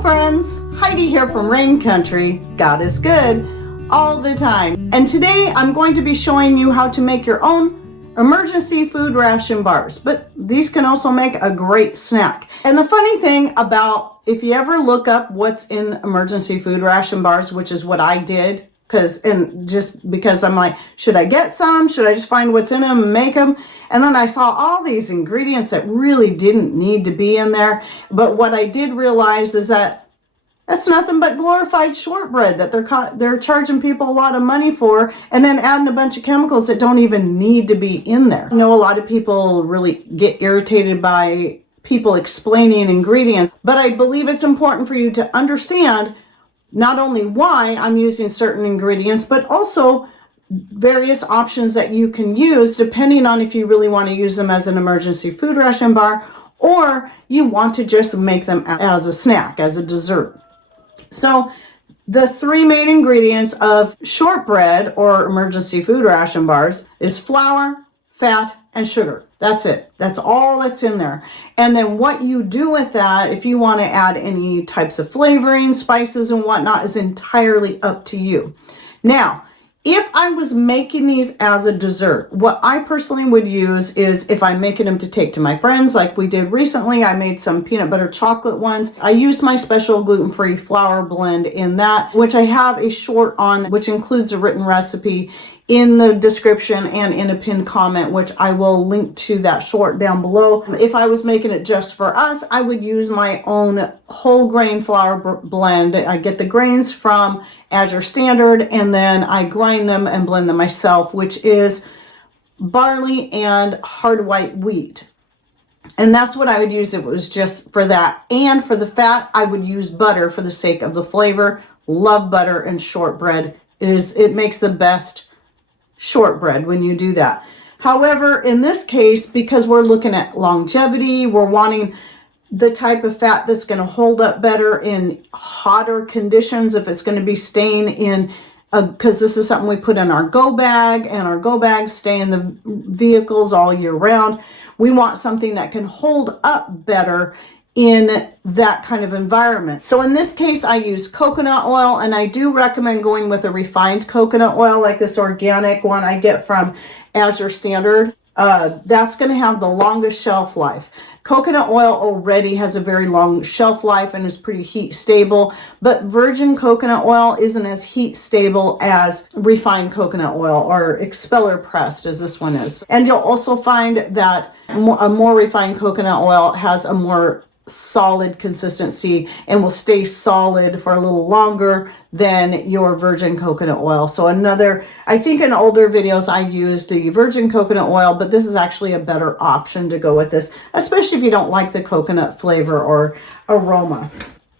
Hello friends, Heidi here from Rain Country. God is good all the time. And today I'm going to be showing you how to make your own emergency food ration bars, but these can also make a great snack. And the funny thing about, if you ever look up what's in emergency food ration bars, which is what I did, because I'm like, should I get some? Should I just find what's in them and make them? And then I saw all these ingredients that really didn't need to be in there. But what I did realize is that that's nothing but glorified shortbread that they're charging people a lot of money for, and then adding a bunch of chemicals that don't even need to be in there. I know a lot of people really get irritated by people explaining ingredients, but I believe it's important for you to understand not only why I'm using certain ingredients, but also various options that you can use depending on if you really want to use them as an emergency food ration bar or you want to just make them as a snack, as a dessert. So the three main ingredients of shortbread or emergency food ration bars is flour, fat, and sugar. That's it. That's all that's in there. And then what you do with that, if you want to add any types of flavoring, spices and whatnot, is entirely up to you. Now, if I was making these as a dessert, what I personally would use is, if I'm making them to take to my friends, like we did recently, I made some peanut butter chocolate ones. I used my special gluten-free flour blend in that, which I have a short on, which includes a written recipe in the description and in a pinned comment, which I will link to that short down below. If I was making it just for us, I would use my own whole grain flour blend. I get the grains from Ration Standard, and then I grind them and blend them myself, which is barley and hard white wheat. And that's what I would use if it was just for that. And for the fat, I would use butter for the sake of the flavor. Love butter and shortbread. It makes the best shortbread when you do that. However, in this case, because we're looking at longevity, we're wanting the type of fat that's going to hold up better in hotter conditions, if it's going to be staying in, because this is something we put in our go bag, and our go bags stay in the vehicles all year round. We want something that can hold up better in that kind of environment. So in this case, I use coconut oil, and I do recommend going with a refined coconut oil, like this organic one I get from Ration Standard. That's going to have the longest shelf life. Coconut oil already has a very long shelf life and is pretty heat stable, but virgin coconut oil isn't as heat stable as refined coconut oil, or expeller pressed as this one is. And you'll also find that a more refined coconut oil has a more solid consistency and will stay solid for a little longer than your virgin coconut oil. So I think in older videos I used the virgin coconut oil, but this is actually a better option to go with this, especially if you don't like the coconut flavor or aroma.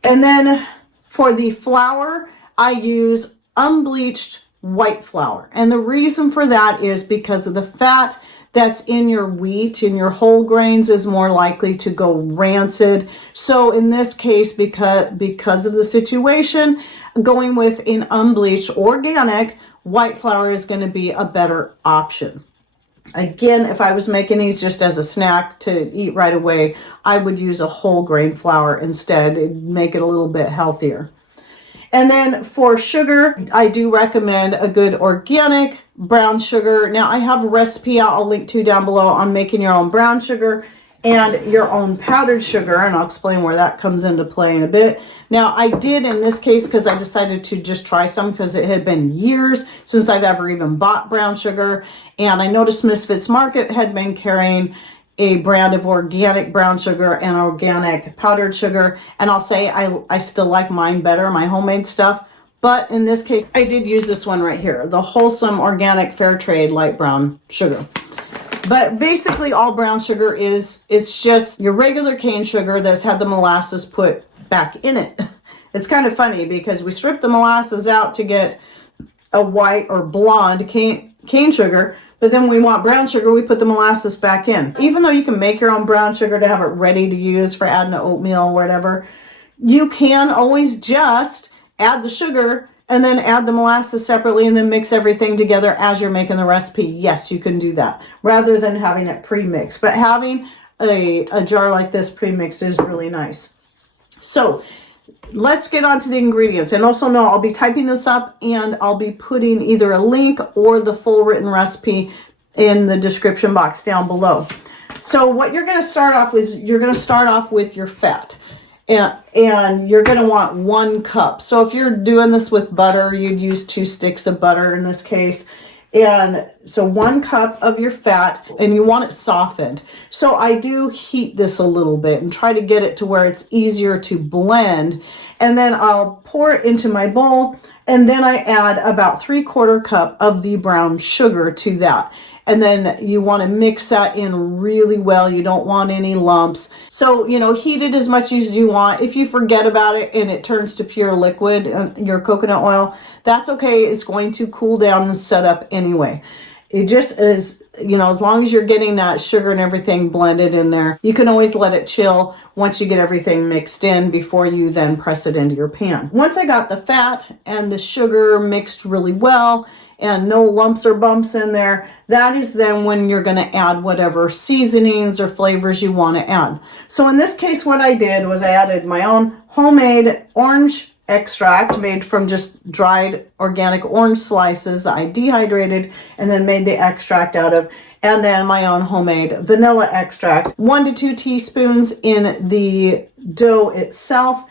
And then for the flour, I use unbleached white flour. And the reason for that is because of the fat that's in your wheat, in your whole grains, is more likely to go rancid. So in this case, because of the situation, going with an unbleached organic white flour is going to be a better option. Again, if I was making these just as a snack to eat right away, I would use a whole grain flour instead. It'd make it a little bit healthier. And then for sugar, I do recommend a good organic brown sugar. Now I have a recipe I'll link to down below on making your own brown sugar and your own powdered sugar, and I'll explain where that comes into play in a bit. Now I did in this case, because I decided to just try some, because it had been years since I've ever even bought brown sugar, and I noticed Misfits Market had been carrying a brand of organic brown sugar and organic powdered sugar, and I'll say I still like mine better, my homemade stuff. But in this case, I did use this one right here, the Wholesome Organic Fair Trade Light Brown Sugar. But basically all brown sugar is, it's just your regular cane sugar that's had the molasses put back in it. It's kind of funny because we strip the molasses out to get a white or blonde cane sugar, but then we want brown sugar, we put the molasses back in. Even though you can make your own brown sugar to have it ready to use for adding to oatmeal or whatever, you can always just add the sugar and then add the molasses separately and then mix everything together as you're making the recipe. Yes, you can do that rather than having it pre-mixed. But having a jar like this pre-mixed is really nice. So let's get on to the ingredients. And also know I'll be typing this up and I'll be putting either a link or the full written recipe in the description box down below. So what you're going to start off with, you're going to start off with your fat. And you're going to want 1 cup. So if you're doing this with butter, you'd use 2 sticks of butter in this case. And so 1 cup of your fat, and you want it softened. So I do heat this a little bit and try to get it to where it's easier to blend. And then I'll pour it into my bowl, and then I add about 3/4 cup of the brown sugar to that. And then you want to mix that in really well. You don't want any lumps. So, heat it as much as you want. If you forget about it and it turns to pure liquid, your coconut oil, that's okay. It's going to cool down and set up anyway. It just is, as long as you're getting that sugar and everything blended in there, you can always let it chill once you get everything mixed in before you then press it into your pan. Once I got the fat and the sugar mixed really well, and no lumps or bumps in there, that is then when you're going to add whatever seasonings or flavors you want to add. So in this case, what I did was I added my own homemade orange extract made from just dried organic orange slices that I dehydrated and then made the extract out of, and then my own homemade vanilla extract, 1 to 2 teaspoons in the dough itself.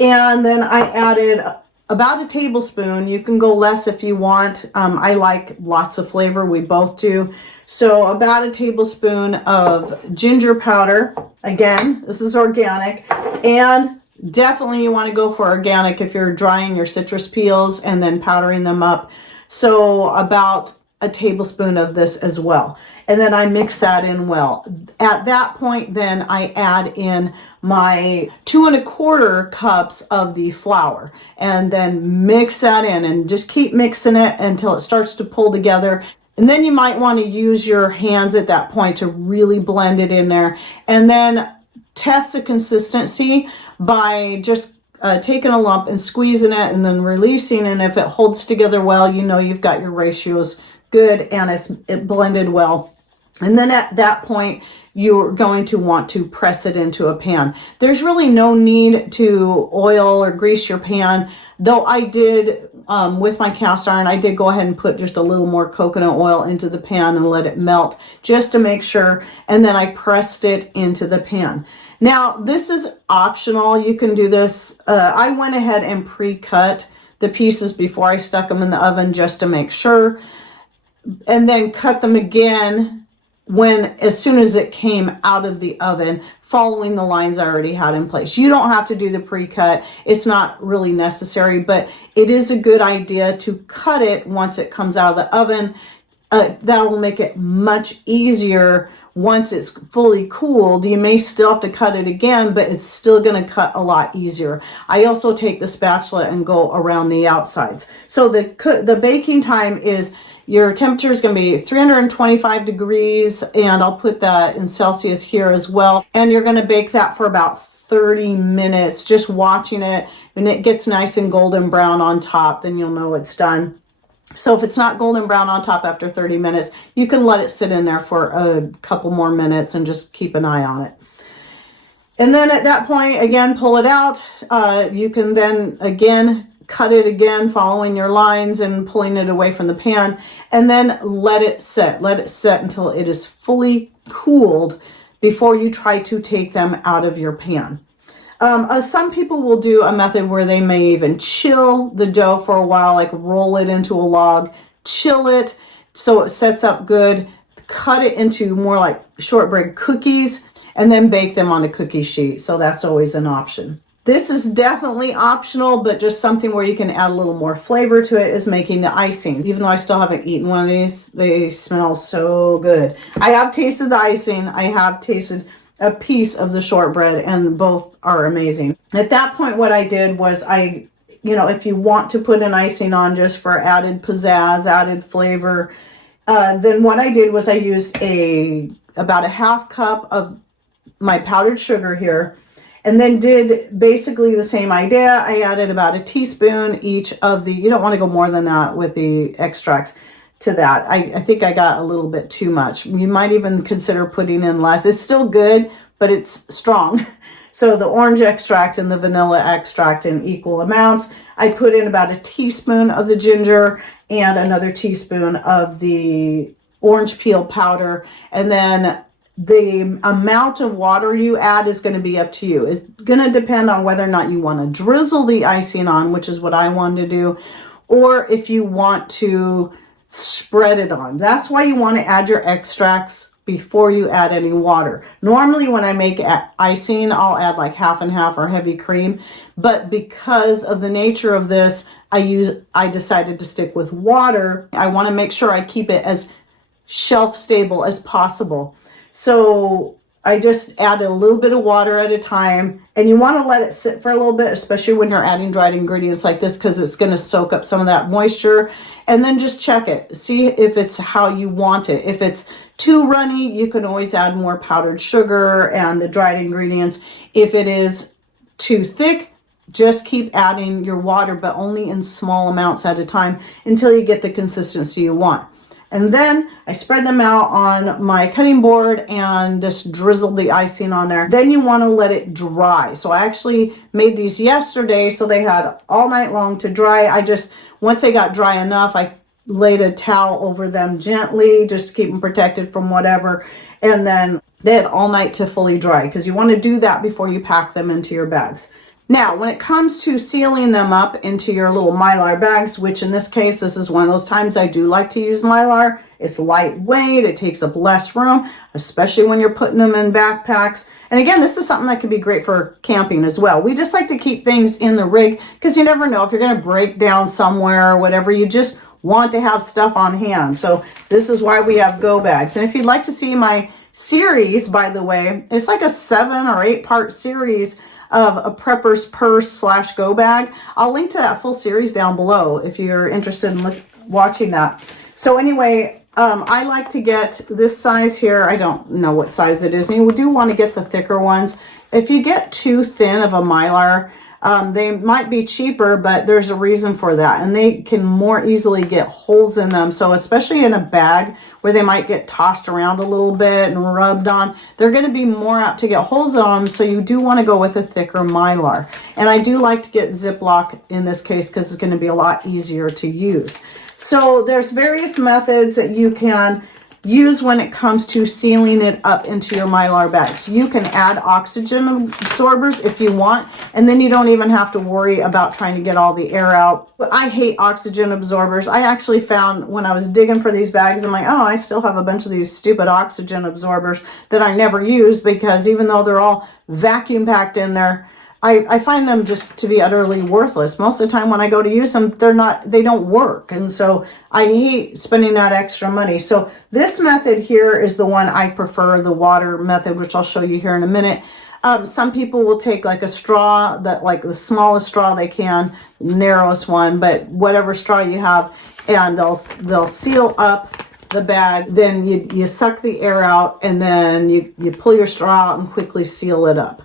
And then I added about a tablespoon. You can go less if you want. I like lots of flavor. We both do. So about a tablespoon of ginger powder. Again, this is organic. And definitely you want to go for organic if you're drying your citrus peels and then powdering them up. So about a tablespoon of this as well. And then I mix that in well. At that point, then I add in my 2 1/4 cups of the flour and then mix that in and just keep mixing it until it starts to pull together. And then you might want to use your hands at that point to really blend it in there. And then test the consistency by just taking a lump and squeezing it and then releasing. And if it holds together well, you've got your ratios good and it blended well. And then at that point, you're going to want to press it into a pan. There's really no need to oil or grease your pan, though I did, with my cast iron, I did go ahead and put just a little more coconut oil into the pan and let it melt just to make sure, and then I pressed it into the pan. Now, this is optional. You can do this. I went ahead and pre-cut the pieces before I stuck them in the oven just to make sure, and then cut them again as soon as it came out of the oven, following the lines I already had in place. You don't have to do the pre-cut. It's not really necessary, but it is a good idea to cut it once it comes out of the oven. That will make it much easier once it's fully cooled. You may still have to cut it again, but it's still going to cut a lot easier. I also take the spatula and go around the outsides. So the baking time is, your temperature is going to be 325 degrees, and I'll put that in Celsius here as well. And you're going to bake that for about 30 minutes, just watching it. When it gets nice and golden brown on top, then you'll know it's done. So if it's not golden brown on top after 30 minutes, you can let it sit in there for a couple more minutes and just keep an eye on it. And then at that point, again, pull it out. You can then again cut it again, following your lines and pulling it away from the pan, and then let it set. Let it set until it is fully cooled before you try to take them out of your pan. Some people will do a method where they may even chill the dough for a while, like roll it into a log, chill it so it sets up good, cut it into more like shortbread cookies, and then bake them on a cookie sheet. So that's always an option. This is definitely optional, but just something where you can add a little more flavor to it is making the icings. Even though I still haven't eaten one of these, they smell so good. I have tasted the icing. I have tasted a piece of the shortbread, and both are amazing. At that point, what I did was if you want to put an icing on just for added pizzazz, added flavor, then what I did was I used about a half cup of my powdered sugar here, and then did basically the same idea. I added about a teaspoon each of you don't want to go more than that with the extracts to that. I think I got a little bit too much. You might even consider putting in less. It's still good, but it's strong. So the orange extract and the vanilla extract in equal amounts. I put in about a teaspoon of the ginger and another teaspoon of the orange peel powder. And then the amount of water you add is going to be up to you. It's going to depend on whether or not you want to drizzle the icing on, which is what I wanted to do, or if you want to spread it on. That's why you want to add your extracts before you add any water. Normally when I make icing, I'll add like half and half or heavy cream, but because of the nature of this, I decided to stick with water. I want to make sure I keep it as shelf stable as possible. So I just add a little bit of water at a time, and you want to let it sit for a little bit, especially when you're adding dried ingredients like this, because it's going to soak up some of that moisture. And then just check it. See if it's how you want it. If it's too runny, you can always add more powdered sugar and the dried ingredients. If it is too thick, just keep adding your water, but only in small amounts at a time until you get the consistency you want. And then I spread them out on my cutting board and just drizzled the icing on there. Then you want to let it dry. So I actually made these yesterday, so they had all night long to dry. Once they got dry enough, I laid a towel over them gently just to keep them protected from whatever. And then they had all night to fully dry, because you want to do that before you pack them into your bags. Now, when it comes to sealing them up into your little Mylar bags, which in this case, this is one of those times I do like to use Mylar. It's lightweight, it takes up less room, especially when you're putting them in backpacks. And again, this is something that could be great for camping as well. We just like to keep things in the rig because you never know if you're going to break down somewhere or whatever. You just want to have stuff on hand. So this is why we have go bags. And if you'd like to see my series, by the way, it's like a 7 or 8 part series of a prepper's purse / go bag. I'll link to that full series down below if you're interested in watching that. So anyway, I like to get this size here. I don't know what size it is, and you do want to get the thicker ones. If you get too thin of a Mylar, they might be cheaper, but there's a reason for that, and they can more easily get holes in them. So especially in a bag where they might get tossed around a little bit and rubbed on, they're going to be more apt to get holes on them. So you do want to go with a thicker Mylar. And I do like to get Ziploc in this case because it's going to be a lot easier to use. So there's various methods that you can use when it comes to sealing it up into your Mylar bags. You can add oxygen absorbers if you want, and then you don't even have to worry about trying to get all the air out. But I hate oxygen absorbers. I actually found when I was digging for these bags, I'm like, oh, I still have a bunch of these stupid oxygen absorbers that I never use, because even though they're all vacuum packed in there, I find them just to be utterly worthless. Most of the time when I go to use them, they don't work. And so I hate spending that extra money. So this method here is the one I prefer, the water method, which I'll show you here in a minute. Some people will take like a straw, like the smallest straw they can, narrowest one, but whatever straw you have, and they'll seal up the bag. Then you suck the air out, and then you pull your straw out and quickly seal it up.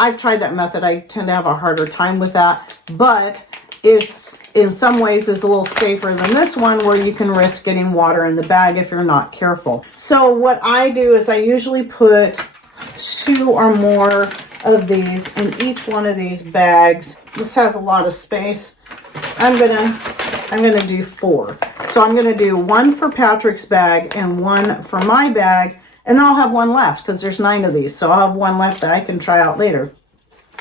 I've tried that method. I tend to have a harder time with that, but it's in some ways is a little safer than this one, where you can risk getting water in the bag if you're not careful. So what I do is I usually put 2 or more of these in each one of these bags. This has a lot of space. I'm gonna do 4. So I'm gonna do 1 for Patrick's bag and 1 for my bag. And I'll have 1 left because there's 9 of these. So I'll have 1 left that I can try out later.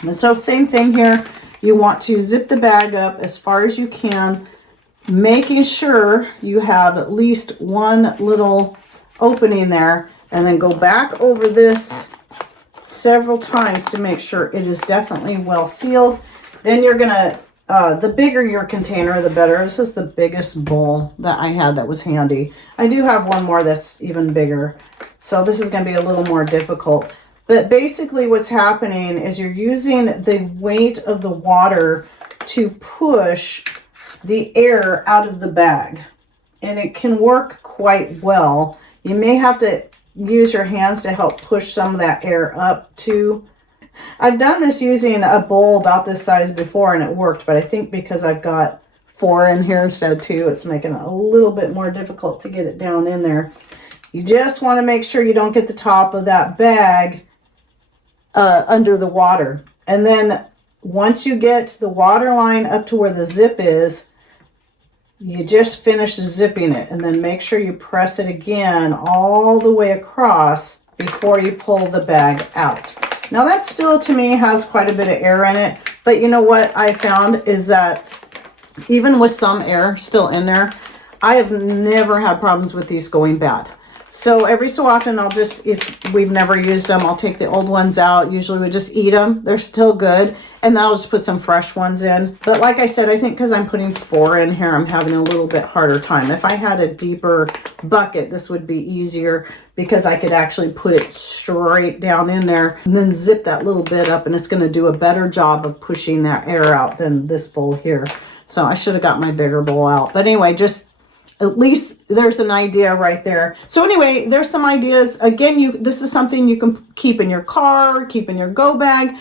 And so same thing here. You want to zip the bag up as far as you can, making sure you have at least 1 little opening there, and then go back over this several times to make sure it is definitely well sealed. Then you're going to, the bigger your container, the better. This is the biggest bowl that I had that was handy. I do have 1 more that's even bigger. So this is going to be a little more difficult. But basically what's happening is you're using the weight of the water to push the air out of the bag. And it can work quite well. You may have to use your hands to help push some of that air up too. I've done this using a bowl about this size before and it worked, but I think because I've got 4 in here instead of 2, it's making it a little bit more difficult to get it down in there. You just want to make sure you don't get the top of that bag under the water. And then once you get the water line up to where the zip is, you just finish zipping it, and then make sure you press it again all the way across before you pull the bag out. Now that still to me has quite a bit of air in it, but you know what I found is that even with some air still in there, I have never had problems with these going bad. So every so often I'll just, if we've never used them, I'll take the old ones out. Usually we just eat them. They're still good. And then I'll just put some fresh ones in. But like I said, I think because I'm putting 4 in here, I'm having a little bit harder time. If I had a deeper bucket, this would be easier because I could actually put it straight down in there and then zip that little bit up, and it's going to do a better job of pushing that air out than this bowl here. So I should have got my bigger bowl out. But anyway, just at least there's an idea right there. So anyway, there's some ideas. Again, this is something you can keep in your car, keep in your go bag.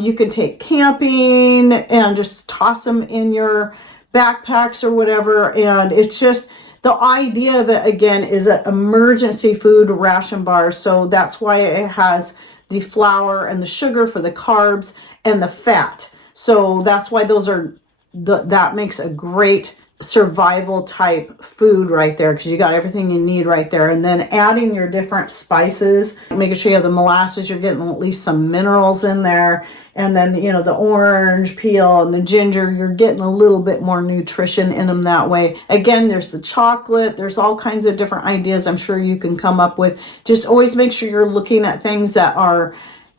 You can take camping and just toss them in your backpacks or whatever. And it's just, the idea of it, again, is an emergency food ration bar. So that's why it has the flour and the sugar for the carbs and the fat. So that's why those are, that makes a great survival type food right there, because you got everything you need right there. And then adding your different spices, making sure you have the molasses, you're getting at least some minerals in there. And then, you know, the orange peel and the ginger, you're getting a little bit more nutrition in them that way. Again, there's the chocolate, there's all kinds of different ideas I'm sure you can come up with. Just always make sure you're looking at things that are,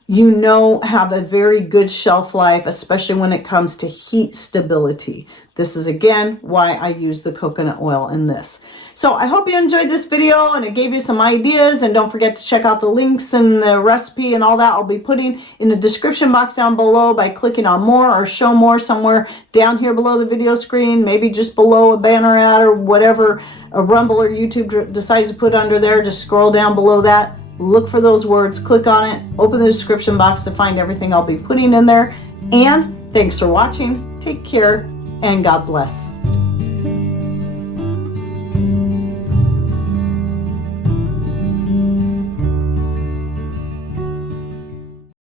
you know, have a very good shelf life, especially when it comes to heat stability. This is, again, why I use the coconut oil in this. So I hope you enjoyed this video and it gave you some ideas. And don't forget to check out the links and the recipe and all that I'll be putting in the description box down below by clicking on more or show more somewhere down here below the video screen, maybe just below a banner ad or whatever a Rumble or YouTube decides to put under there. Just scroll down below that. Look for those words, click on it, open the description box to find everything I'll be putting in there. And thanks for watching. Take care and God bless.